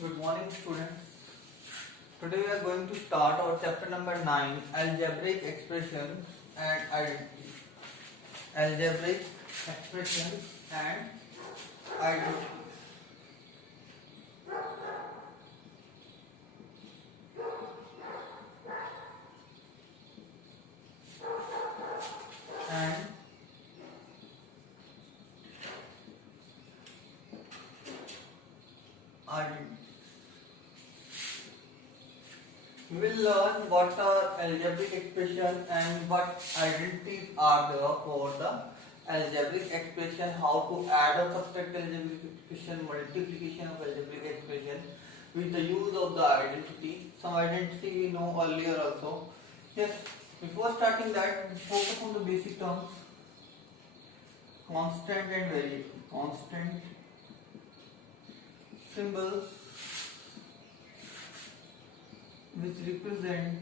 Good morning, students. Today we are going to start our chapter number 9, Algebraic Expressions and Identity. Algebraic Expressions and Identity. And Identity. We will learn what are algebraic expression and what identities are there for the algebraic expression, how to add or subtract algebraic expression, multiplication of algebraic expression with the use of the identity. Some identity we know earlier also. Yes, before starting that, focus on the basic terms. Constant and variable. Constant symbols which represent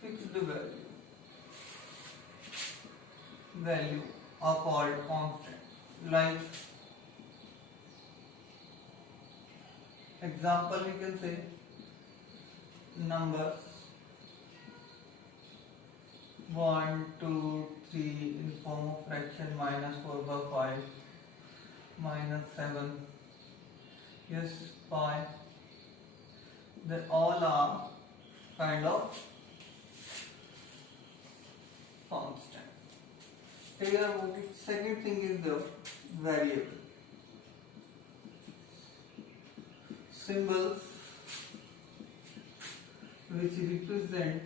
fixed value are called constant. Like example, we can say numbers 1, 2, 3 in form of fraction -4/5, -7, yes, pi. They all are kind of constant. Here, second thing is the variable. Symbols which represent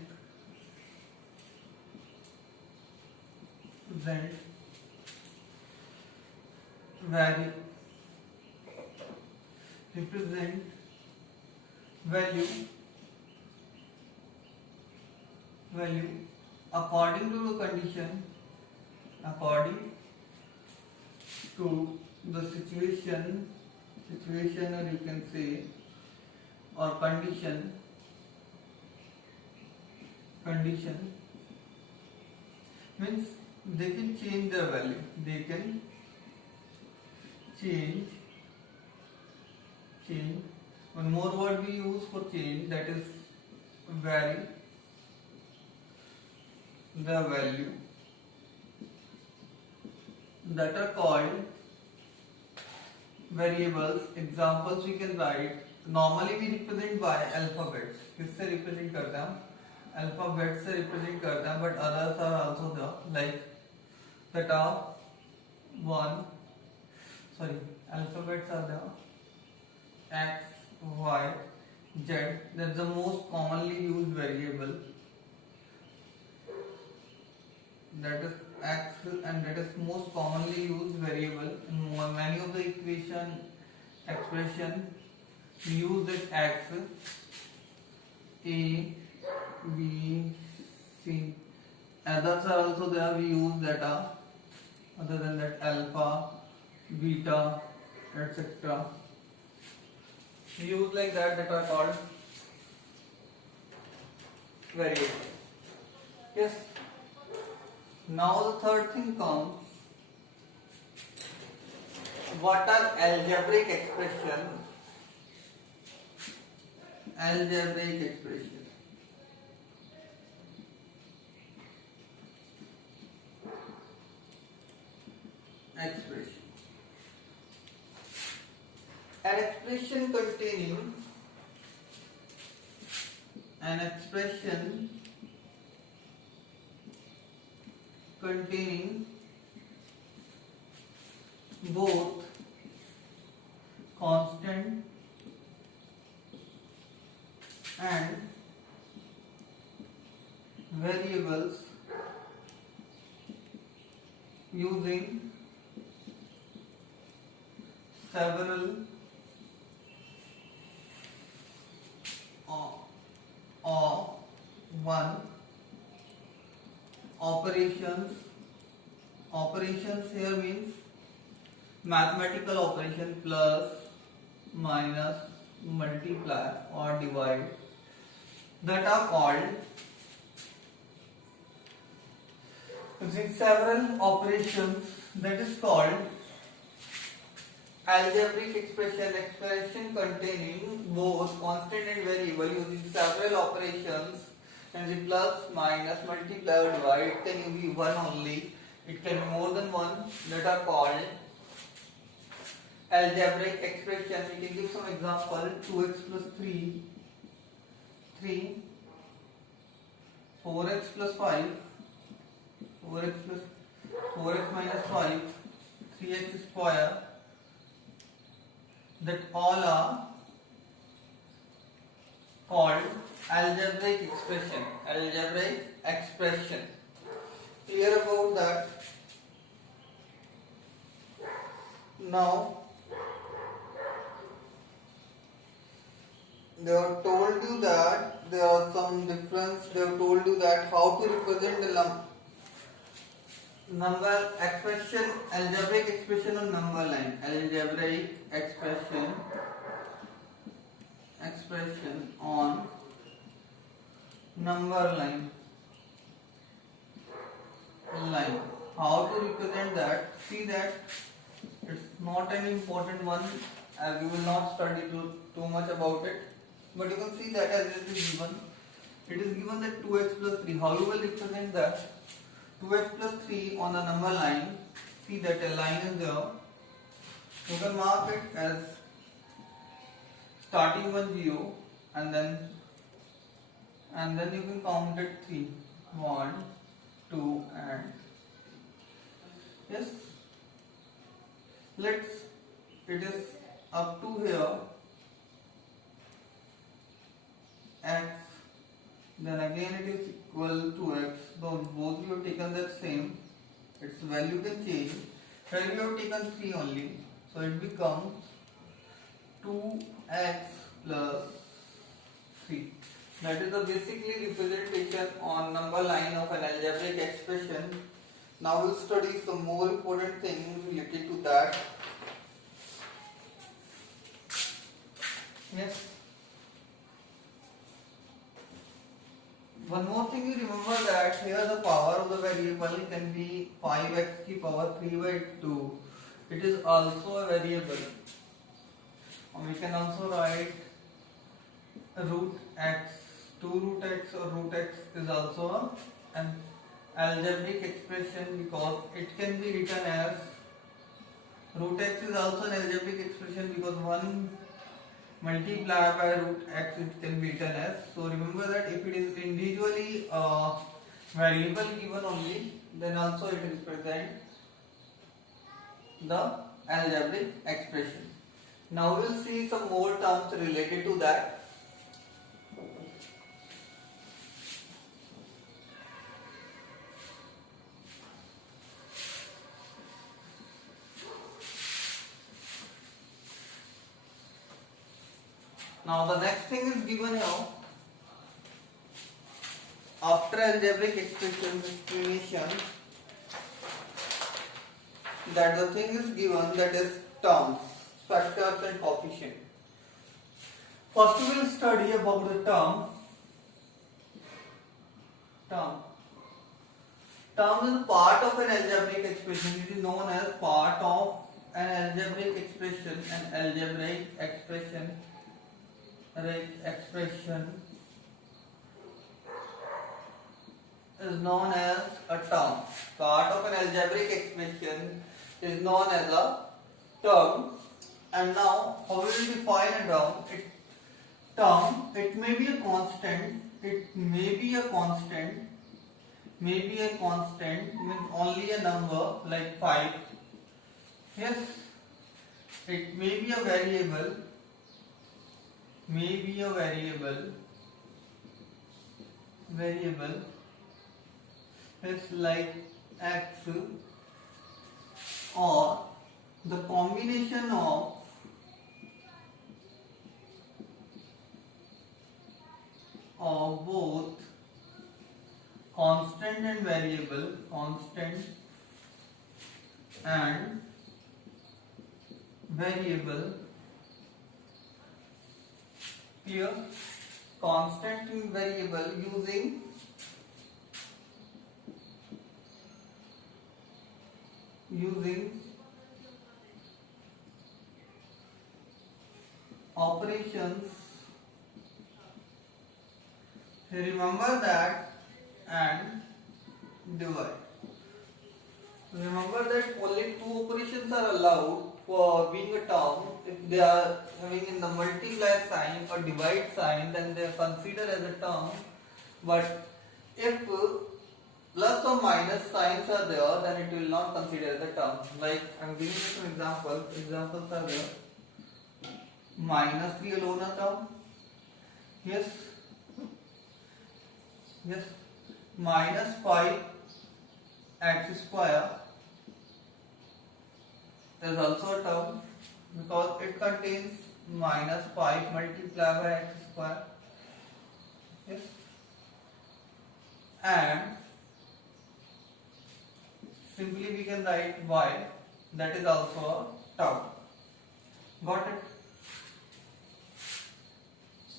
value according to the condition, according to the situation, or you can say, or condition means they can change their value. They can change. One more word we use for change, that is vary the value, that are called variables. Examples we can write. Normally we represent by alphabets. किससे represent करते हैं हम? Alphabet से represent करते हैं, but others are also there, like that are alphabets are there, X, Y, Z. That's the most commonly used variable. That is X, and that is most commonly used variable in many of the expression. We use that X, A, B, C. Others are also there. We use that other than that alpha, beta, etc. We use like that are called variables. Yes. Now the third thing comes. What are algebraic expression? Algebraic expression. An expression containing both constant and variables using several or one operations. Operations here means mathematical operation, plus, minus, multiply or divide, that are called using several operations, that is called algebraic expression containing both constant and variable using several operations, and the plus, minus, multiply or divide. It can be one only, it can be more than one, that are called algebraic expression. We can give some example. 2x plus 3, 4x plus 5, 4x minus 5, 3x square, that all are called algebraic expression. Algebraic expression. Clear about that? Now they have told you that there are some difference. They have told you that how to represent the number expression, algebraic expression on number line. Algebraic expression on number line. How to represent that? See that it's not an important one, as you will not study too much about it. But you can see that as it is given. It is given that 2x plus 3. How you will represent that? 2x plus 3 on the number line. See that a line is there. You can mark it as starting 1 0, and then you can count it 3. 1, 2 and yes. It is up to here x, then again it is equal to x. Though both you have taken that same, its value can change. Here you have taken 3 only, so it becomes 2x plus 3. That is the basically representation on number line of an algebraic expression. Now we'll study some more important things related to that. Yes. One more thing, you remember that here the power of the variable can be 5x की power 3 by 2. It is also a variable. We can also write root x. 2 root x or root x is also an algebraic expression, because it can be written as root x is also an algebraic expression, because 1 multiplied by root x it can be written as. So remember that if it is individually variable given only, then also it represents the algebraic expression. Now we will see some more terms related to that. Now the next thing is given here. After algebraic expression explanation, that the thing is given, that is terms, factors and coefficient. First we will study about the term. Term is part of an algebraic expression. It is known as part of an algebraic expression. An algebraic expression is known as a term. Part of an algebraic expression is known as a term. And now, how will we define a term? It may be a constant. It may be a constant. Means only a number like 5. Yes. It may be a variable. It's like x, or the combination of both constant and variable. Here constant and variable using using operations. Remember that and divide. Remember that only two operations are allowed for being a term. If they are having in the multiply sign or divide sign, then they are considered as a term. But if plus or minus signs are there, then it will not consider as a term. Like I am giving you some examples. Examples are there. Minus 3 alone a term. Yes. Yes. Minus 5 x square is also a term because it contains minus 5 multiplied by x square. Yes. And simply we can write y, that is also a term. Got it?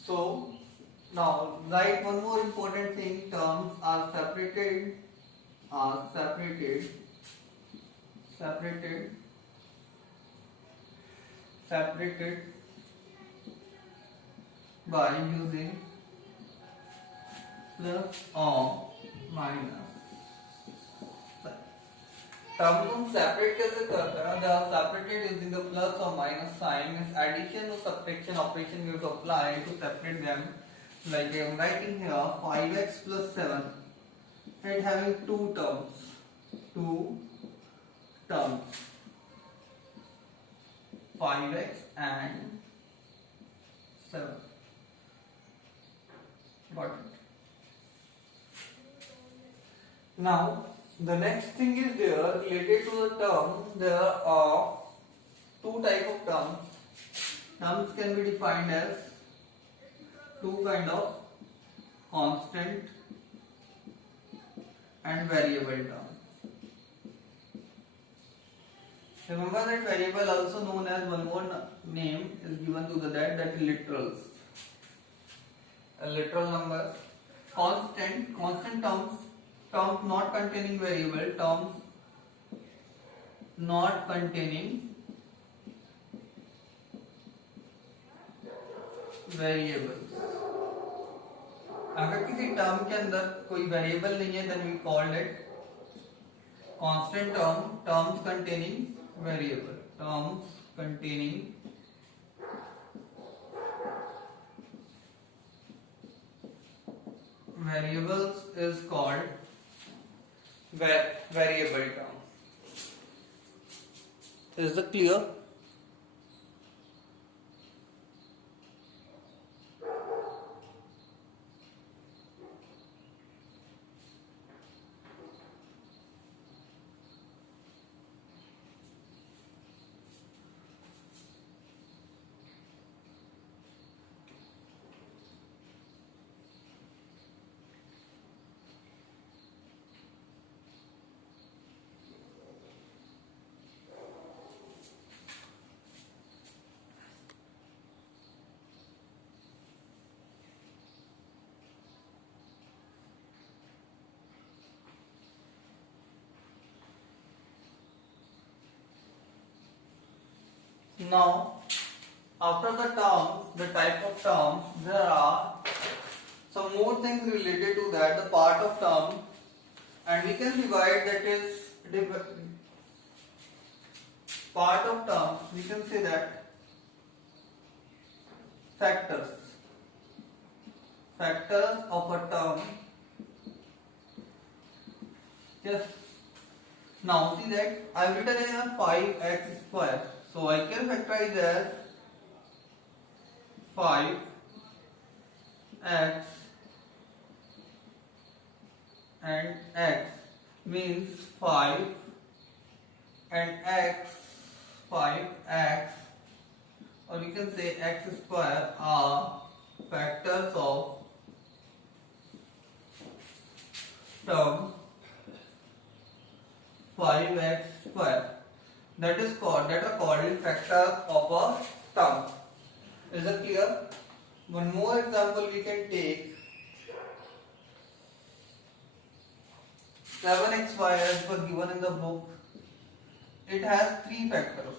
So now write one more important thing. Terms are separated by using plus or minus. Term को हम separate कैसे करते हैं? They are separated using the plus or minus sign. Means addition or subtraction operation you have to apply to separate them. Like I am writing here 5x plus 7 and having two terms. 5x and 7. Got it? Now the next thing is there related to the term. There are two type of terms. Terms can be defined as two kind of constant and variable terms. Remember that variable also known as one more name is given to the that is literals. A literal number. Constant terms not containing variable, terms not containing variables. अगर किसी term के अंदर कोई variable नहीं है then we called it constant term. Terms containing variable. Terms containing variables is called variable term. Is it clear? Now, after the terms, the type of terms, there are some more things related to that, the part of term, and we can divide that is part of term, we can say that factors of a term. Yes. Now see that I have written here 5x square. So I can factorize as 5x and x means 5 and x, 5x, or we can say x square are factors of term 5x square. That are called factors of a term. Is it clear? One more example we can take 7xy as per given in the book. it has three factors,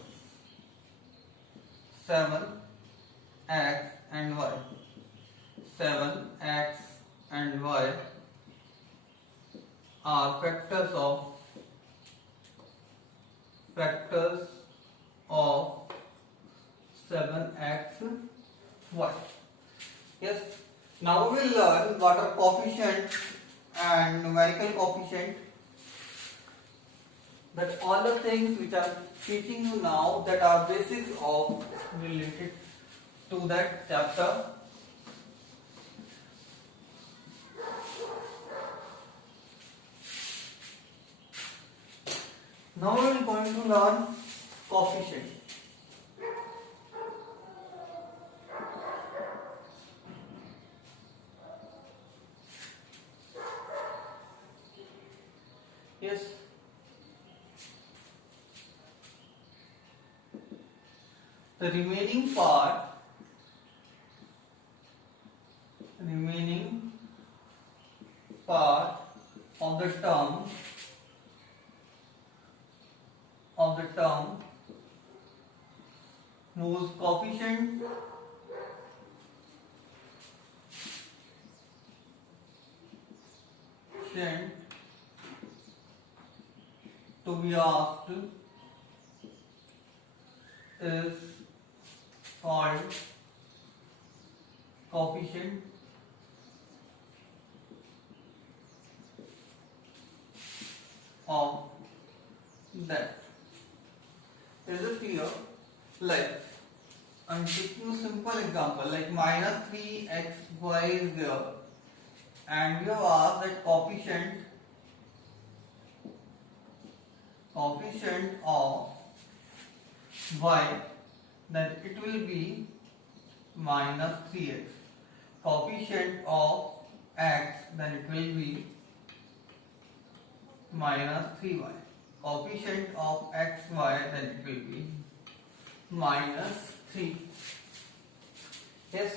7x and y. 7x and y are factors of 7x y. Yes. Now we will learn what are coefficient and numerical coefficient. That all the things which I am teaching you now that are basics of related to that chapter. Now we are going to learn coefficient. Yes. The remaining part of the term whose coefficient to be asked is called coefficient of that. Is it clear? Like I'm taking a simple example like minus 3xy is there and we have asked that coefficient of y, then it will be minus 3x. Coefficient of x, then it will be minus 3y. Coefficient of xy, then it will be minus 3. Yes.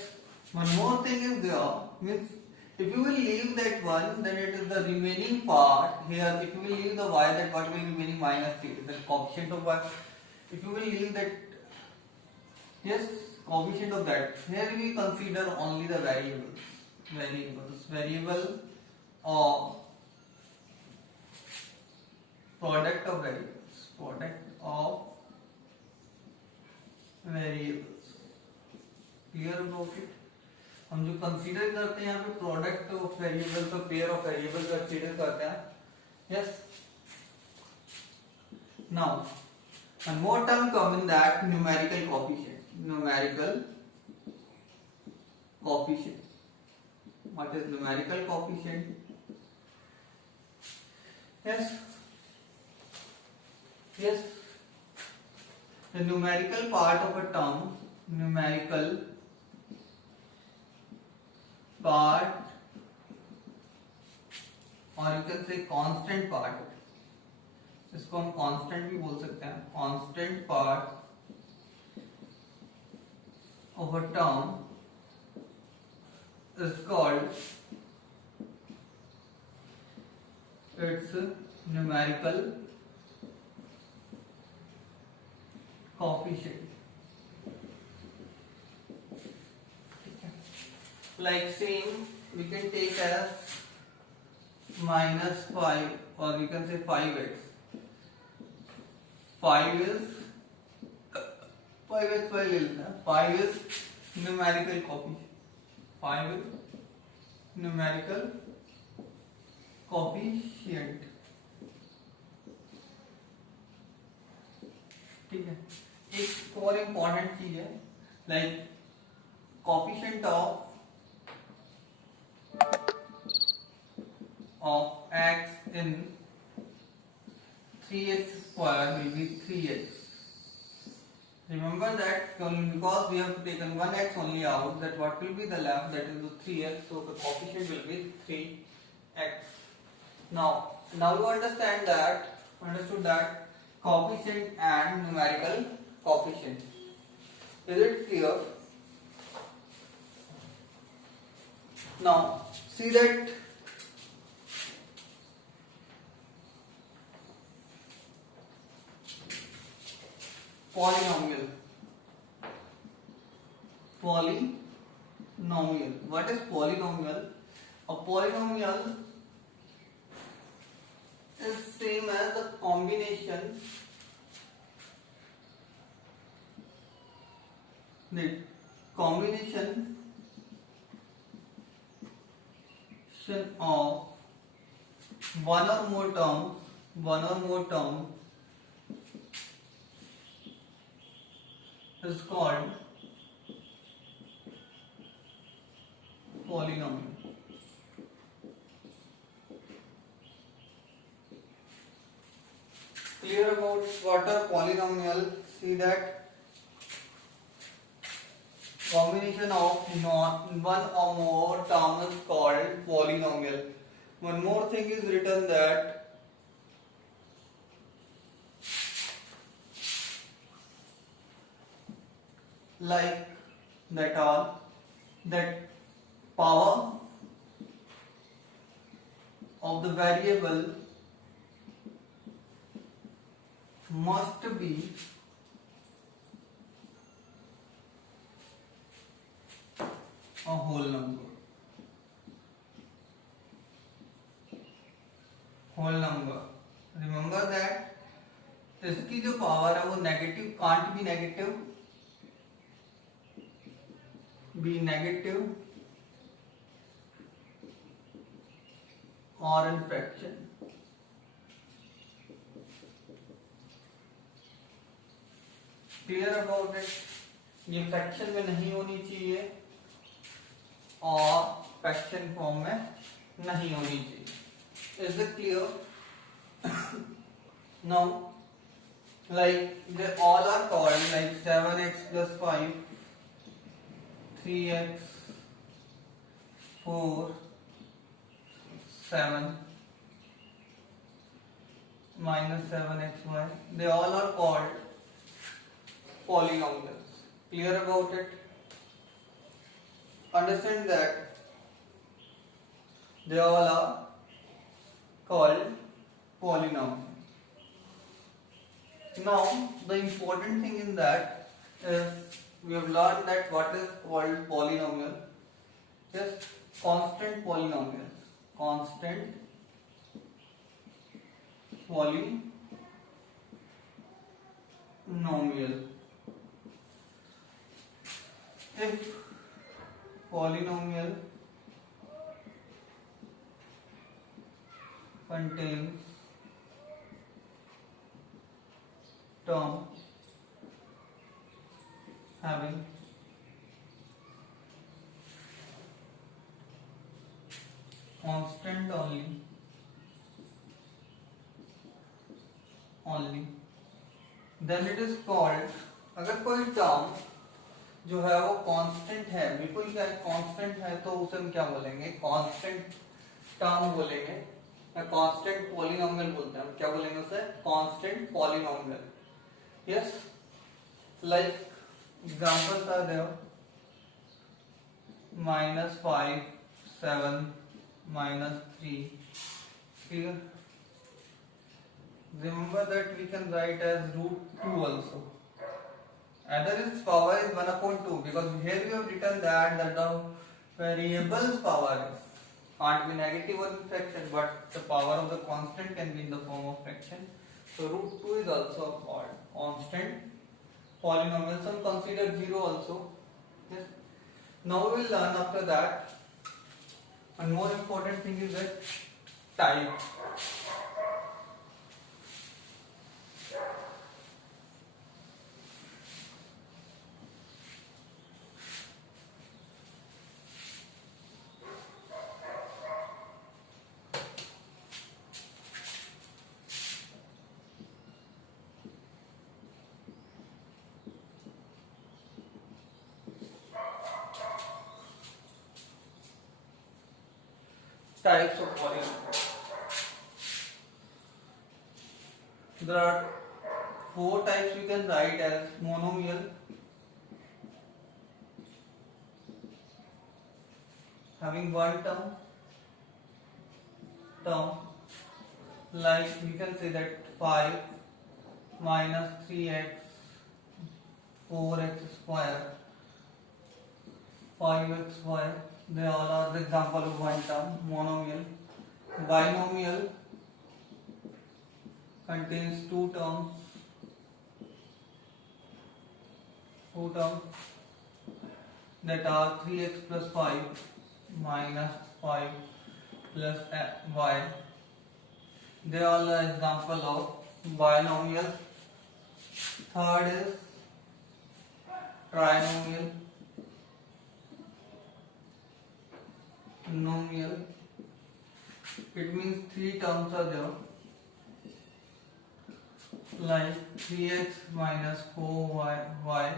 One more thing is there, means if you will leave that one, then it is the remaining part. Here, if you will leave the y, that what will be remaining minus 3. The coefficient of y. If you will leave that, yes, coefficient of that. Here we consider only the variables. Variable or product of variables. Clear about it? हम जो consider करते हैं यहाँ पे product of variable तो pair of variable consider करते हैं. Yes. Now one more term come in that, numerical coefficient. What is numerical coefficient? Yes. The numerical part of a term, or you can say constant part. इसको हम constant भी बोल सकते हैं. Constant part of a term is called its numerical coefficient. Like same, we can take as minus 5 or we can say 5x. 5x ले लेते हैं. 5 is numerical coefficient. 5 is numerical coefficient. ठीक है. एक और इम्पोर्टेंट चीज है like coefficient of x in 3x square will be 3x. Remember that because we have taken 1x only out, that what will be the left, that is the 3x, so the coefficient will be 3x. Now you understood that coefficient and numerical coefficient. Is it clear? Now see that polynomial. Polynomial. What is polynomial? A polynomial is same as the combination. The combination of one or more terms is called polynomial. Clear about what are polynomial? See that combination of one or more terms is called polynomial. One more thing is written that like that power of the variable must be a whole number. Remember that इसकी जो power है वो negative can't be negative और in fraction. Clear about it. ये fraction में नहीं होनी चाहिए और फ्रैक्शन फॉर्म में नहीं होनी चाहिए. Is it clear? Now, like they all are called like 7x plus 5, 3x, 4, 7 minus 7xy. They all are called polynomials. Clear about it? Understand that they all are called polynomial. Now the important thing in that is we have learned that what is called polynomial. Just constant polynomials. Constant polynomial. If polynomial contains term having constant only then it is called. अगर कोई term जो है वो constant है, बिल्कुल क्या constant है, तो उसे हम क्या बोलेंगे? कांस्टेंट टर्म बोलेंगे या कांस्टेंट पॉलिनोमियल बोलते हैं. हम क्या बोलेंगे उसे? Constant polynomial. Yes, like examples are there. -5, 7, -3. Clear? Remember that we can write as √2 also. Either its power is 1/2 because here we have written that the variable's power can't be negative or in fraction, but the power of the constant can be in the form of fraction. So √2 is also called constant polynomial. Some consider 0 also. Yes. Now we will learn after that. One more important thing is that type. Types of polynomials. There are 4 types we can write as monomial, having one term, like we can say that 5 minus 3x 4x square, 5xy. They all are the example of one term. Monomial. Binomial contains two terms. That are 3x plus 5 minus 5 plus y. They all are example of binomial. Third is trinomial, nomial. It means three terms are there, like 3x minus 4y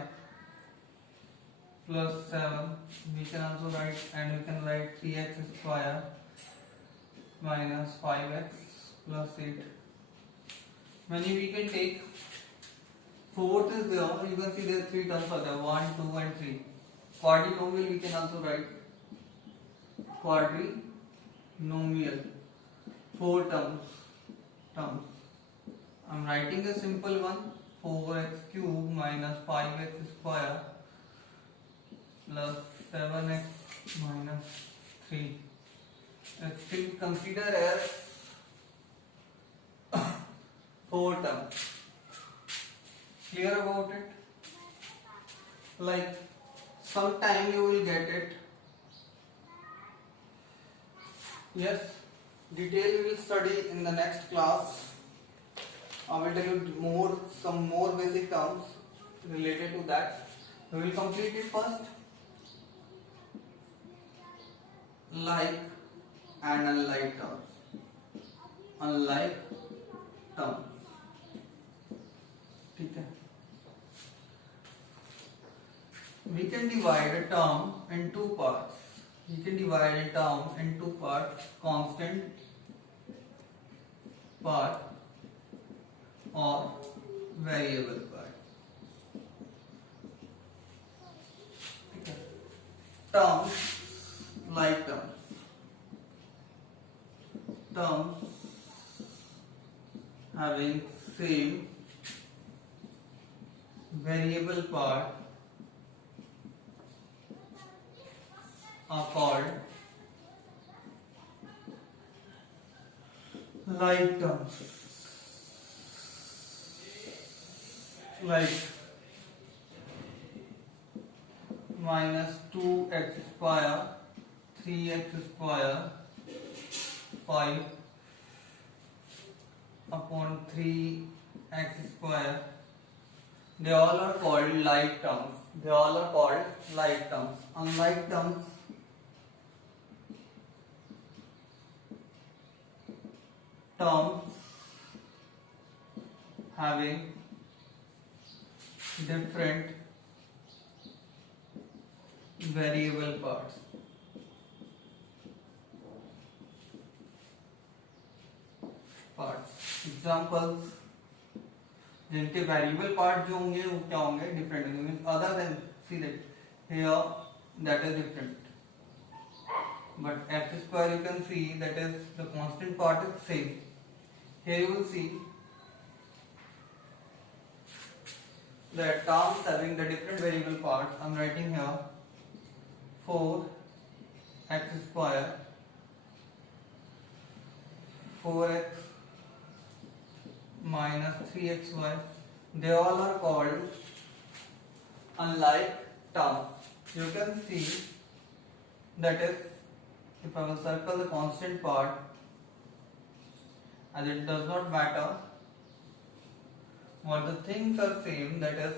plus 7. We can also write, and we can write 3x square minus 5x plus 8. Many we can take. Fourth is there. You can see there are three terms are there, 1, 2 and 3. Quadrinomial we can also write. Quadrinomial. Four terms. I am writing a simple one. 4x cube minus 5x square plus 7x minus 3. Let's still consider as four terms. Clear about it? Like sometime you will get it. Yes, detail we will study in the next class. I will tell you some more basic terms related to that. We will complete it first. Like and unlike terms. Unlike terms. ठीक है. We can divide a term in two parts. Constant part or variable part. ठीक है. Terms like terms having same variable part are called like terms. Like minus 2x square, 3x square, 5 upon 3x square. They all are called like terms. Unlike terms, terms having different variable parts. Examples, जिनके variable part जो होंगे वो क्या होंगे, different होंगे. Means other than see that here that is different, but x square you can see that is the constant part is same. Here you will see that terms having the different variable parts. I am writing here 4x square, 4x minus 3xy. They all are called unlike terms. You can see that if I will circle the constant part, as it does not matter what the things are same, that is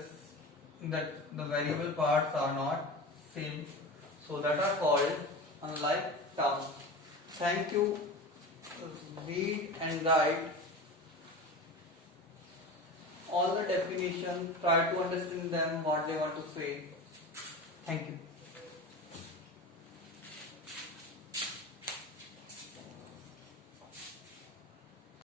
that the variable parts are not same, so that are called unlike terms. Thank you. Read and write all the definitions, try to understand them, what they want to say. Thank you.